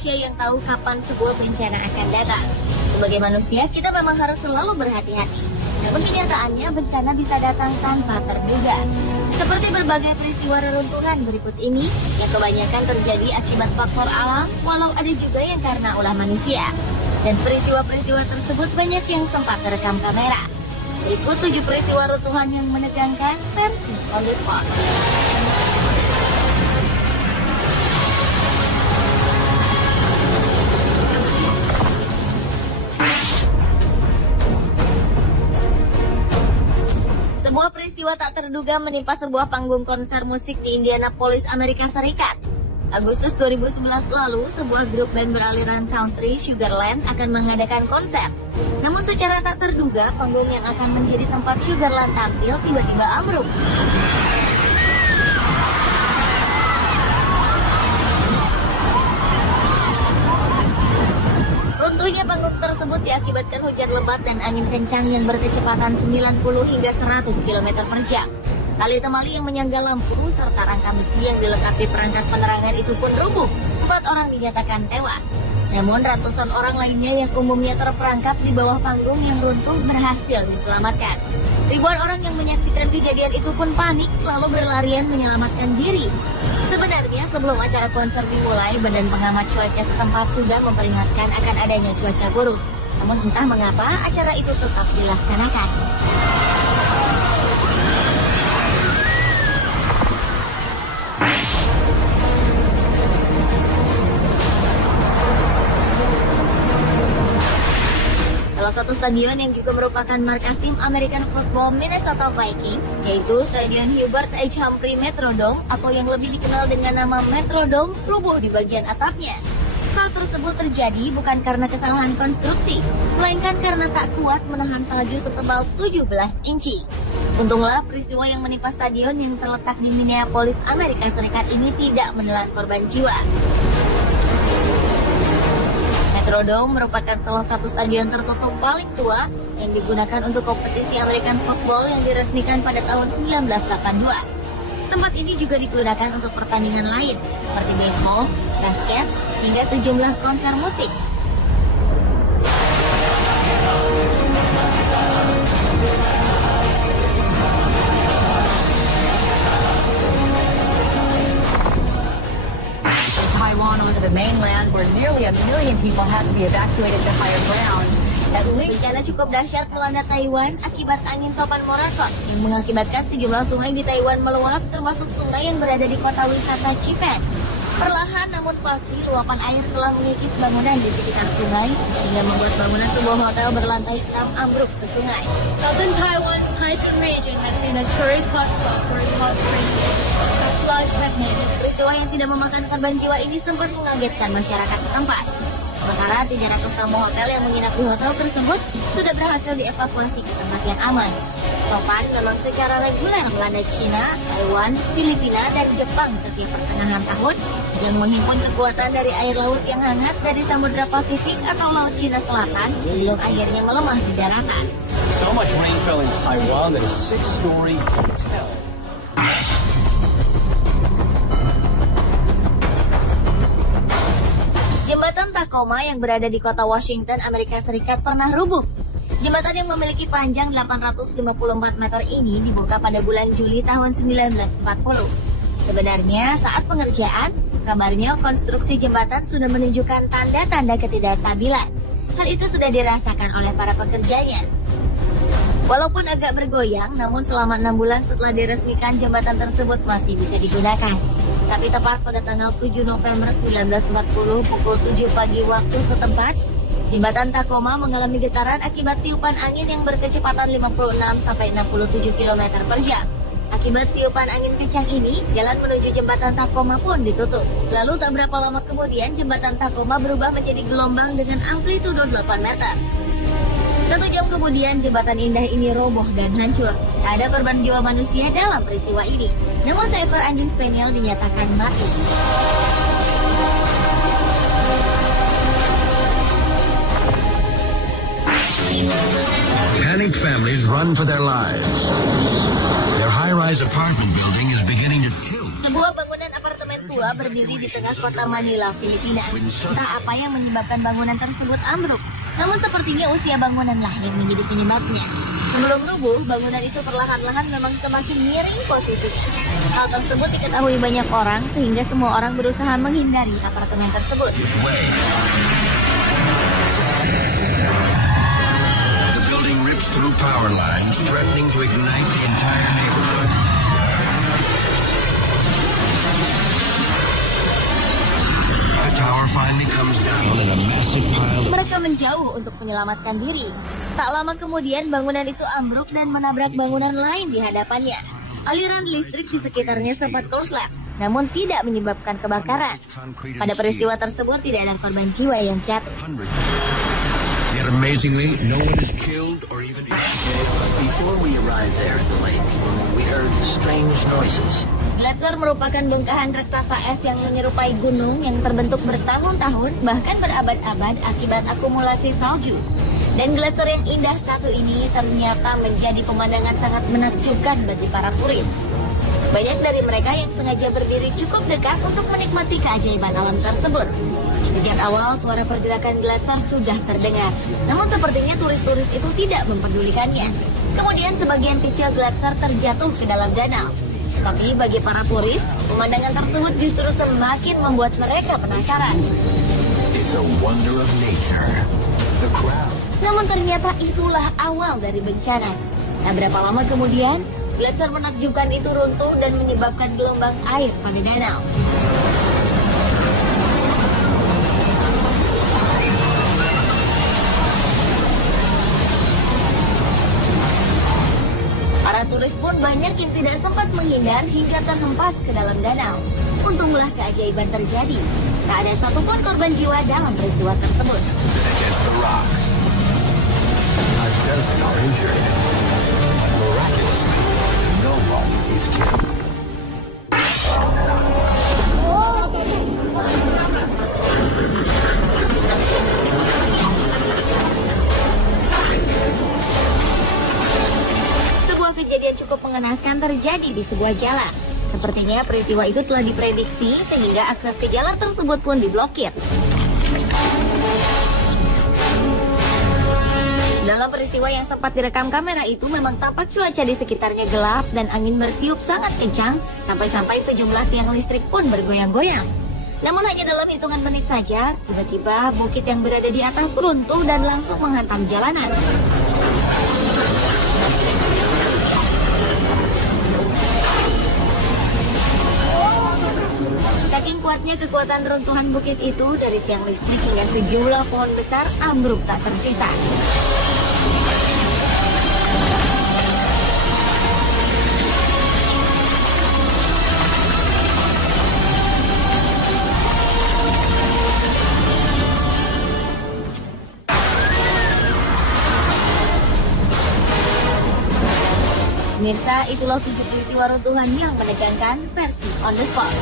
manusia yang tahu kapan sebuah bencana akan datang. Sebagai manusia, kita memang harus selalu berhati-hati. Namun kenyataannya bencana bisa datang tanpa terduga. Seperti berbagai peristiwa reruntuhan berikut ini, yang kebanyakan terjadi akibat faktor alam, walau ada juga yang karena ulah manusia. Dan peristiwa-peristiwa tersebut banyak yang sempat terekam kamera. Berikut 7 peristiwa runtuhan yang menegangkan versi On The Spot. Sebuah peristiwa tak terduga menimpa sebuah panggung konser musik di Indianapolis, Amerika Serikat. Agustus 2011 lalu, sebuah grup band beraliran country Sugarland akan mengadakan konser. Namun secara tak terduga, panggung yang akan menjadi tempat Sugarland tampil tiba-tiba ambruk. Runtuhnya panggung tersebut diakibatkan hujan lebat dan angin kencang yang berkecepatan 90 hingga 100 km per jam. Tali-temali yang menyangga lampu serta rangka besi yang dilengkapi perangkat penerangan itu pun rubuh. 4 orang dinyatakan tewas. Namun ratusan orang lainnya yang umumnya terperangkap di bawah panggung yang runtuh berhasil diselamatkan. Ribuan orang yang menyaksikan kejadian itu pun panik lalu berlarian menyelamatkan diri. Sebenarnya sebelum acara konser dimulai, Badan Pengamat Cuaca setempat sudah memperingatkan akan adanya cuaca buruk. Namun entah mengapa acara itu tetap dilaksanakan. Salah satu stadion yang juga merupakan markas tim American Football Minnesota Vikings, yaitu Stadion Hubert H. Humphrey Metrodome atau yang lebih dikenal dengan nama Metrodome, rubuh di bagian atapnya. Hal tersebut terjadi bukan karena kesalahan konstruksi, melainkan karena tak kuat menahan salju setebal 17 inci. Untunglah peristiwa yang menimpa stadion yang terletak di Minneapolis, Amerika Serikat ini tidak menelan korban jiwa. Metrodome merupakan salah satu stadion tertutup paling tua yang digunakan untuk kompetisi American Football yang diresmikan pada tahun 1982. Tempat ini juga digunakan untuk pertandingan lain seperti baseball, basket, hingga sejumlah konser musik. Taiwan onto the mainland, where nearly 1 million people had to be evacuated to higher ground. Bencana cukup dahsyat melanda Taiwan akibat angin topan Morakot yang mengakibatkan sejumlah sungai di Taiwan meluap, termasuk sungai yang berada di kota wisata Chipen. Perlahan namun pasti luapan air telah mengikis bangunan di sekitar sungai hingga membuat bangunan sebuah hotel berlantai 6 ambruk ke sungai. Southern Taiwan's Taichung region has been a tourist hotspot for hot springs. Peristiwa yang tidak memakan korban jiwa ini sempat mengagetkan masyarakat setempat. Sementara 300 tamu hotel yang menginap di hotel tersebut sudah berhasil dievakuasi ke tempat yang aman. Topan memang secara reguler melanda China, Taiwan, Filipina, dan Jepang setiap pertengahan tahun yang menghimpun kekuatan dari air laut yang hangat dari Samudra Pasifik atau Laut Cina Selatan sebelum akhirnya melemah di daratan. So much rain fell in Taiwan that a 6-story hotel. Jembatan Tacoma yang berada di kota Washington, Amerika Serikat pernah rubuh. Jembatan yang memiliki panjang 854 meter ini dibuka pada bulan Juli tahun 1940. Sebenarnya saat pengerjaan, kabarnya konstruksi jembatan sudah menunjukkan tanda-tanda ketidakstabilan. Hal itu sudah dirasakan oleh para pekerjanya. Walaupun agak bergoyang, namun selama 6 bulan setelah diresmikan, jembatan tersebut masih bisa digunakan. Tapi tepat pada tanggal 7 November 1940 pukul 7 pagi waktu setempat, jembatan Tacoma mengalami getaran akibat tiupan angin yang berkecepatan 56-67 km per jam. Akibat tiupan angin kencang ini, jalan menuju jembatan Tacoma pun ditutup. Lalu tak berapa lama kemudian, jembatan Tacoma berubah menjadi gelombang dengan amplitudo 8 meter. 1 jam kemudian, jembatan indah ini roboh dan hancur. Tak ada korban jiwa manusia dalam peristiwa ini. Namun seekor anjing spaniel dinyatakan mati. Panicked families run for their lives. Their high-rise apartment building is beginning to tilt. Sebuah bangunan apartemen tua berdiri di tengah kota Manila, Filipina. Entah apa yang menyebabkan bangunan tersebut ambruk. Namun sepertinya usia bangunanlah yang menjadi penyebabnya. Sebelum rubuh, bangunan itu perlahan-lahan memang semakin miring posisinya. Hal tersebut diketahui banyak orang sehingga semua orang berusaha menghindari apartemen tersebut. The building rips through power lines, threatening to ignite the entire neighborhood. The tower finally comes down in a massive pile of... Mereka menjauh untuk menyelamatkan diri. Tak lama kemudian bangunan itu ambruk dan menabrak bangunan lain di hadapannya. Aliran listrik di sekitarnya sempat korslet, namun tidak menyebabkan kebakaran. Pada peristiwa tersebut tidak ada korban jiwa yang jatuh. Yet amazingly, no one is killed or even injured. Before we arrived there at the lake, we heard strange noises. Gletser merupakan bongkahan raksasa es yang menyerupai gunung yang terbentuk bertahun-tahun, bahkan berabad-abad akibat akumulasi salju. Dan gletser yang indah satu ini ternyata menjadi pemandangan sangat menakjubkan bagi para turis. Banyak dari mereka yang sengaja berdiri cukup dekat untuk menikmati keajaiban alam tersebut. Sejak awal suara pergerakan gletser sudah terdengar, namun sepertinya turis-turis itu tidak mempedulikannya. Kemudian sebagian kecil gletser terjatuh ke dalam danau. Tapi bagi para turis, pemandangan tersebut justru semakin membuat mereka penasaran. It's a wonder of nature. The crowd. Namun ternyata itulah awal dari bencana. Tak berapa lama kemudian, gletser menakjubkan itu runtuh dan menyebabkan gelombang air pada danau. Para turis pun banyak yang tidak sempat menghindar hingga terhempas ke dalam danau. Untunglah keajaiban terjadi. Tak ada satupun korban jiwa dalam peristiwa tersebut. Against the rocks. A dozen are injured. Miraculously, no one is killed. Sebuah kejadian cukup mengenaskan terjadi di sebuah jalan. Sepertinya peristiwa itu telah diprediksi sehingga akses ke jalan tersebut pun diblokir. Dalam peristiwa yang sempat direkam kamera itu memang tampak cuaca di sekitarnya gelap dan angin bertiup sangat kencang sampai-sampai sejumlah tiang listrik pun bergoyang-goyang. Namun hanya dalam hitungan menit saja, tiba-tiba bukit yang berada di atas runtuh dan langsung menghantam jalanan. Saking kuatnya kekuatan runtuhan bukit itu, dari tiang listrik hingga sejumlah pohon besar ambruk tak tersisa. Pemirsa, itulah 7 peristiwa runtuhan yang menegangkan versi On The Spot.